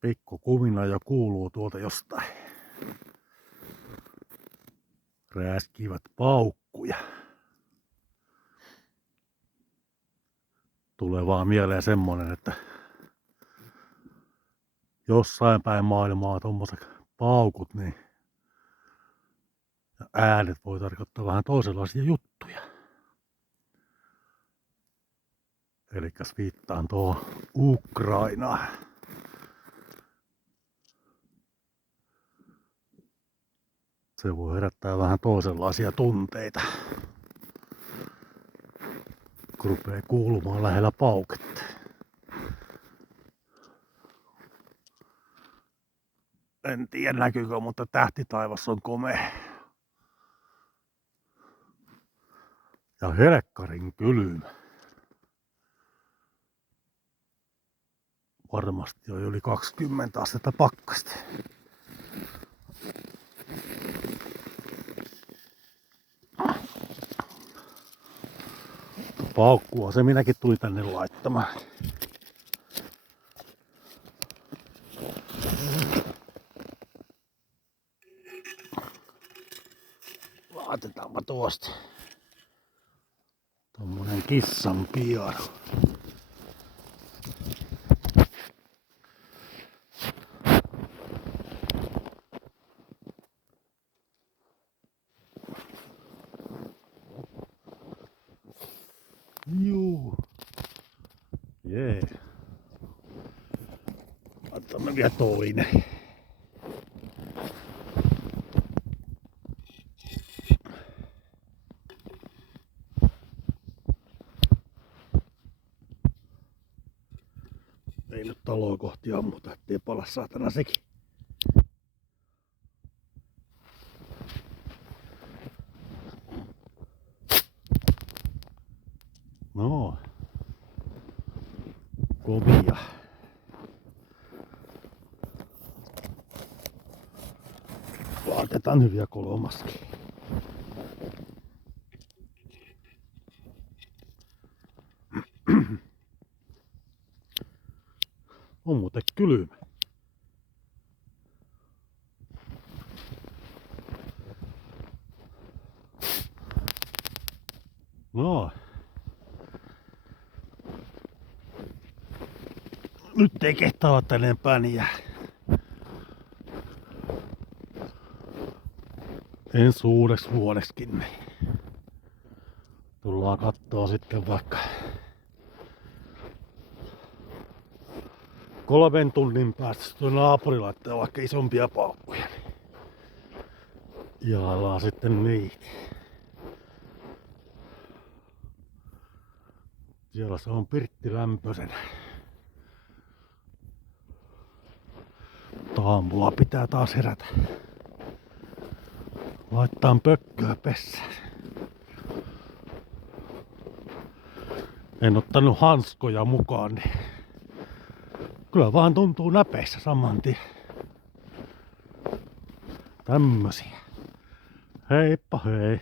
Pikku kumina jo kuuluu tuolta jostain. Rääskivät paukkuja. Tulee vaan mieleen semmonen, että jossain päin maailmaa tommoset paukut, niin ja äänet voi tarkoittaa vähän toisenlaisia juttuja. Elikkäs viittaan tuohon Ukrainaan. Se voi herättää vähän toisenlaisia tunteita, kun rupee kuulumaan lähellä pauketta. En tiedä näkyykö, mutta tähtitaivas on komea. Ja helkkarin kylmä. Varmasti jo yli 20 astetta pakkasta. Paukkua se minäkin tuli tänne laittamaan. Laitetaanpa tuosta tommonen kissan piaro. Juu. Jee. Laitamme vielä toinen. Ei nyt taloa kohti ammuta, ettei pala saatana sekin. No. Kovia. Laitetaan hyviä kolmaskin. On muuten kylmä. No. Nyt ei kehtaa olla enempää niin jää. Ensi uudeksi vuodeksikin. Tullaan kattoo sitten vaikka 3 tunnin päästä tuo naapuri laittaa vaikka isompia paukkuja. Jaellaan sitten niitä. Siellä se on pirtti lämpöisenä. Aamulla pitää taas herätä. Laittaa pökköä pessään. En ottanut hanskoja mukaan, niin kyllä vaan tuntuu näpeissä saman tien. Tämmösiä. Heippa hei.